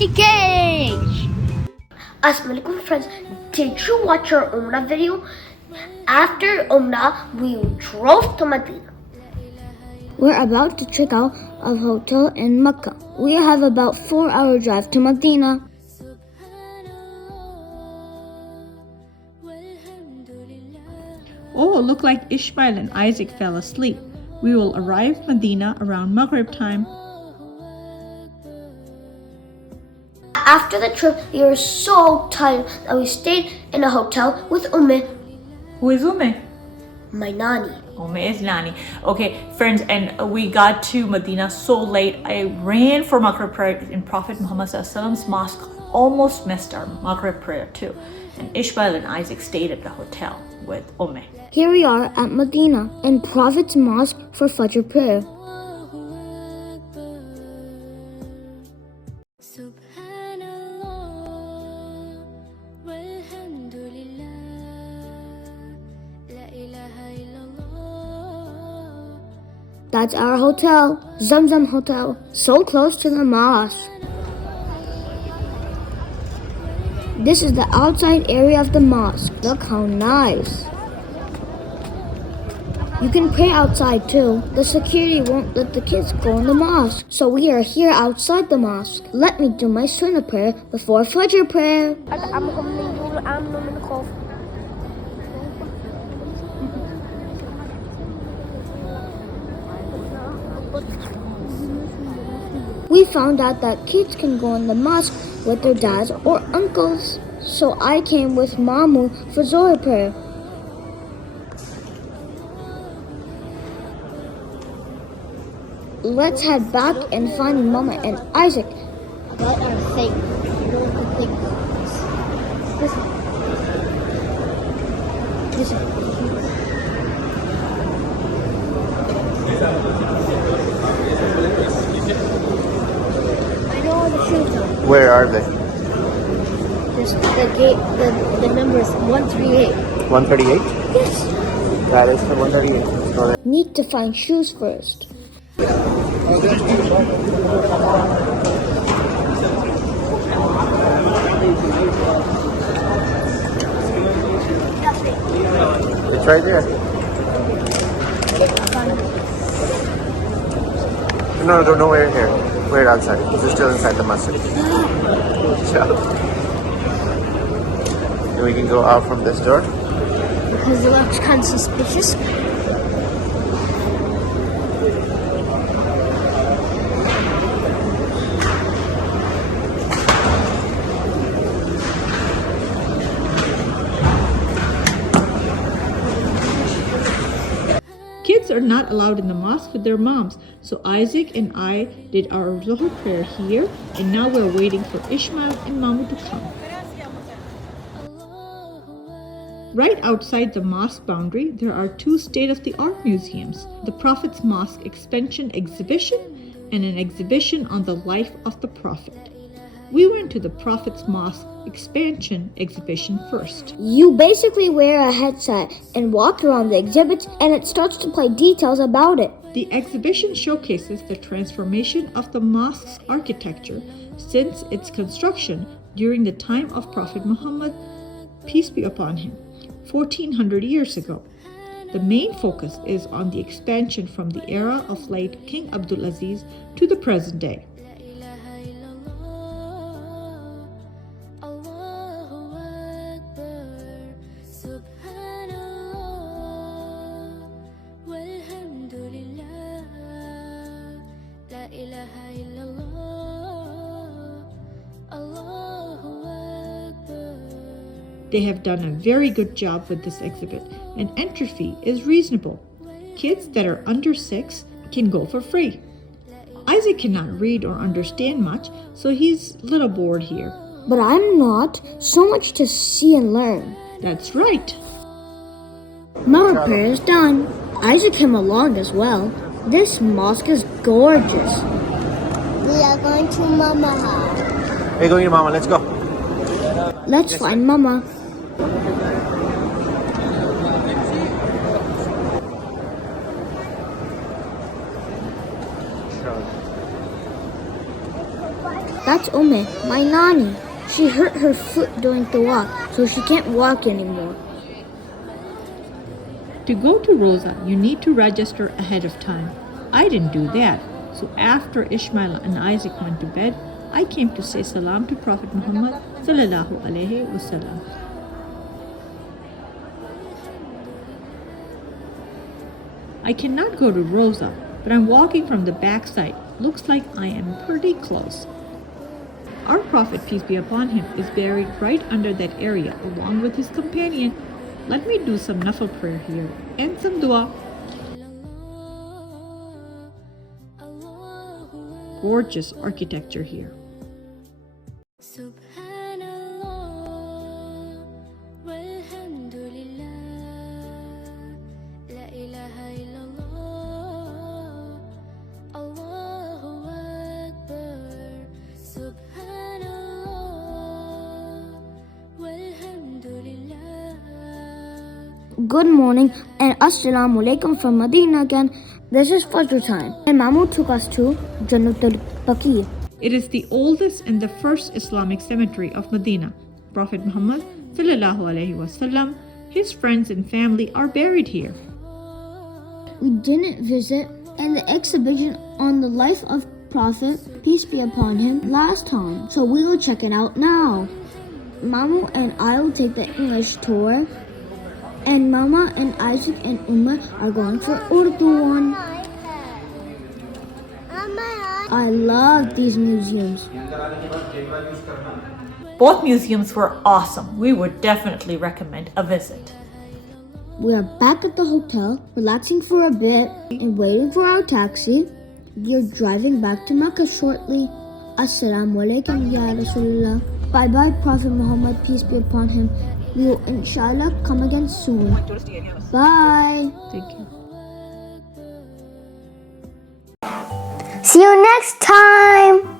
50K! Assalamualaikum friends, did you watch our Umrah video? After Umrah, we drove to Medina. We're about to check out a hotel in Mecca. We have about 4-hour drive to Medina. Oh, look like Ishmael and Isaac fell asleep. We will arrive Medina around Maghrib time. After the trip, we were so tired that we stayed in a hotel with Umme, Who is Ume? my nanny. Ume is Nani. Okay, friends, and we got to Medina so late. I ran for Maghrib prayer in Prophet Muhammad's mosque. Almost missed our Maghrib prayer too. And Ishmael and Isaac stayed at the hotel with Ume. Here we are at Medina in Prophet's Mosque for Fajr prayer. That's our hotel, Zamzam Hotel, so close to the mosque. This is the outside area of the mosque. Look how nice. You can pray outside too. The security won't let the kids go in the mosque. So we are here outside the mosque. Let me do my sunnah prayer before Fajr prayer. We found out that kids can go in the mosque with their dads or uncles. So I came with Mamu for Zohar prayer. Let's head back and find Mama and Isaac. What are things? This one. I know all the shoes are. Where are they? This, the gate, the number is 138. 138? Yes. That is for 138. So Need to find shoes first. it's right there. No, wear it here. Wear it outside. This is still inside the masjid. And we can go out from this door. Because it looks kind of suspicious. Kids are not allowed in the mosque with their moms, so Isaac and I did our Zohar prayer here, and now we're waiting for Ishmael and Mamu to come. Right outside the mosque boundary, there are 2 state-of-the-art museums, the Prophet's Mosque Expansion Exhibition and an exhibition on the life of the Prophet. We went to the Prophet's Mosque Expansion Exhibition first. You basically wear a headset and walk around the exhibit and it starts to play details about it. The exhibition showcases the transformation of the mosque's architecture since its construction during the time of Prophet Muhammad, peace be upon him, 1400 years ago. The main focus is on the expansion from the era of late King Abdul Aziz to the present day. They have done a very good job with this exhibit, and entry fee is reasonable. Kids that are under 6 can go for free. Isaac cannot read or understand much, so he's a little bored here. But I'm not. So much to see and learn. That's right. Maghrib prayer is done. Isaac came along as well. This mosque is gorgeous. We are going to Mama house. Hey, go to your mama. Let's go. Let's find Mama. That's my nanny. She hurt her foot during the walk, so she can't walk anymore. To go to Roza, you need to register ahead of time. I didn't do that, so after Ishmael and Isaac went to bed, I came to say salam to Prophet Muhammad sallallahu alaihi wasallam. I cannot go to Roza, but I'm walking from the backside. Looks like I am pretty close. Our Prophet, peace be upon him, is buried right under that area along with his companion. Let me do some nafil prayer here and some dua. Gorgeous architecture here. Good morning and Assalamu alaikum from Medina again. This is Fajr time and Mamu took us to Jannatul Baqi. It is the oldest and the first Islamic cemetery of Medina. Prophet Muhammad sallallahu alaihi wasallam, his friends and family are buried here. We didn't visit and the exhibition on the life of Prophet, peace be upon him, last time, so we will check it out now. Mamu and I will take the English tour, and Mama and Isaac and are going for Urdu one. I love these museums. Both museums were awesome. We would definitely recommend a visit. We are back at the hotel, relaxing for a bit and waiting for our taxi. We are driving back to Mecca shortly. Assalamu alaikum ya Rasulullah. Bye bye Prophet Muhammad, peace be upon him. We will inshallah come again soon. Bye. Thank you. See you next time.